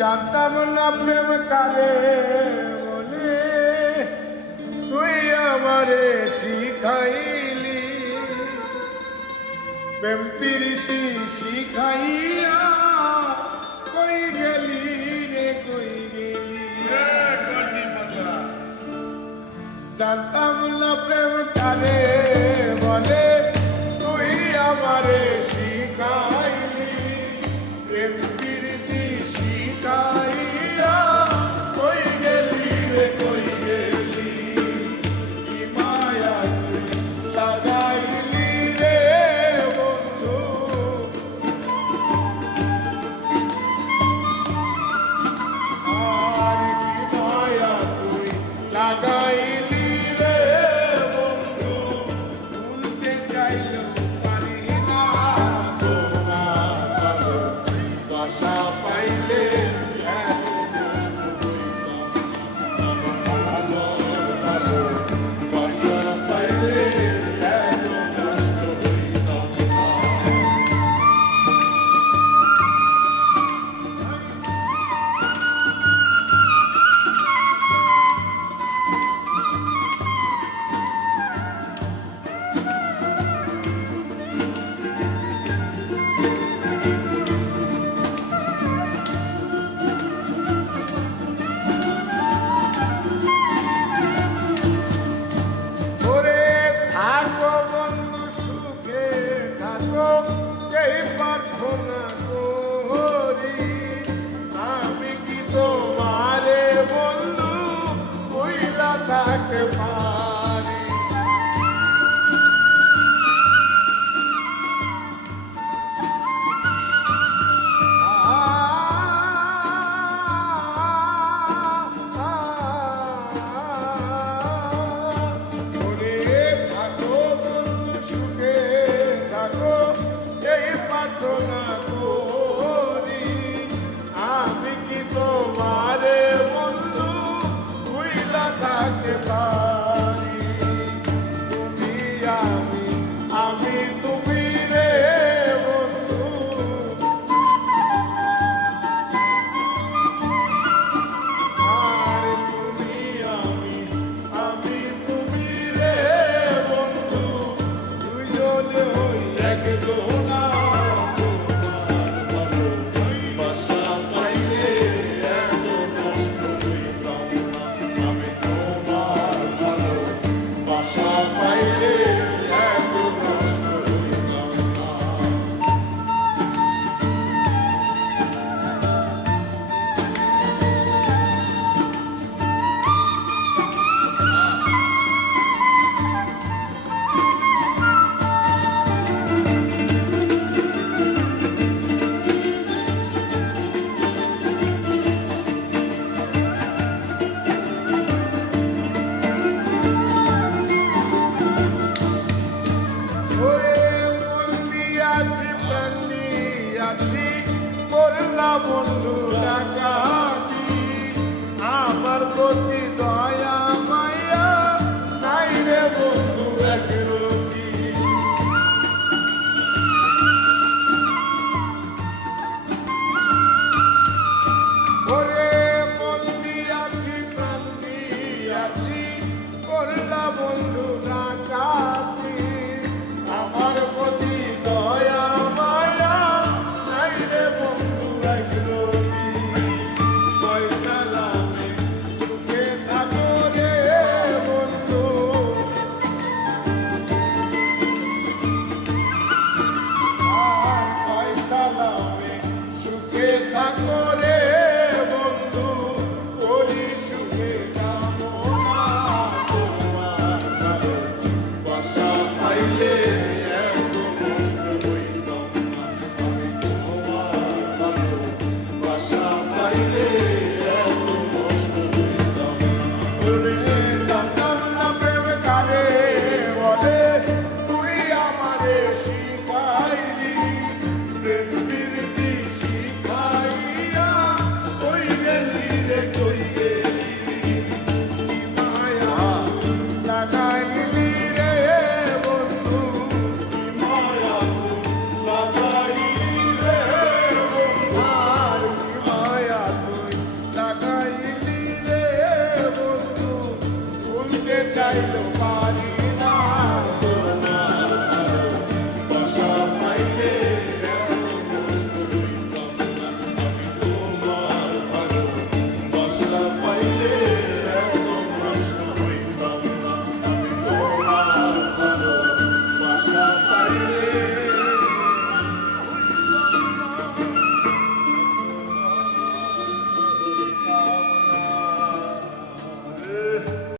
জানতাম না প্রেম কারে বলে, তুই আমারে শিখাইলি প্রেম প্রীতি শিখাইয়া, কই গেলি রে কই গেলি। জানতাম না প্রেম কারে বলে, তুই আমারে শিখাইলি প্রেম প্রীতি শিখাইয়া, কই গেলি রে কই গেলি। কি মায়া তুই লাগাইলি রে বন্ধু, আর কি মায়া তুই লাগাইলি রে বন্ধু, ভুলতে চাইলেও পারি না তোমার বাসা পাইলে এত কষ্ট হইতাম না। ভালোবাসা বাসা পাইলে এত কষ্ট হইতাম না। ওরে থাকো বন্ধু সুখে থাকো, এই প্রার্থনা করি। আমি কি তোমারে বন্ধু কইলা থাকতে পারি। ওরে থাকো বন্ধু সুখে থাকো, এই প্রার্থনা করি। আমি কি তোমারে বন্ধু ভুইলা থাকতে পারি। তুমি আমি, আমি তুমি রে বন্ধু, আর তুমি আমি, আমি তুমি রে বন্ধু, দুইজনে হই একজনা। বাসা পাইলে এত কষ্ট হইতাম না, আমি তোমার ভালো বাসা পাইলে এত কষ্ট হইতাম না। ওরে মন দিয়াছি প্রাণ দিয়াছি, করলা বন্ধু ডাকাতি। আমার প্রতি দয়া মায়া নাই রে বন্ধু একরতি। ওরে মন দিয়াছি প্রাণ দিয়াছি, করলা বন্ধু ডাকাতি। আমার প্রতি দয়া মায়া নাই রে বন্ধু একরতি। আইলো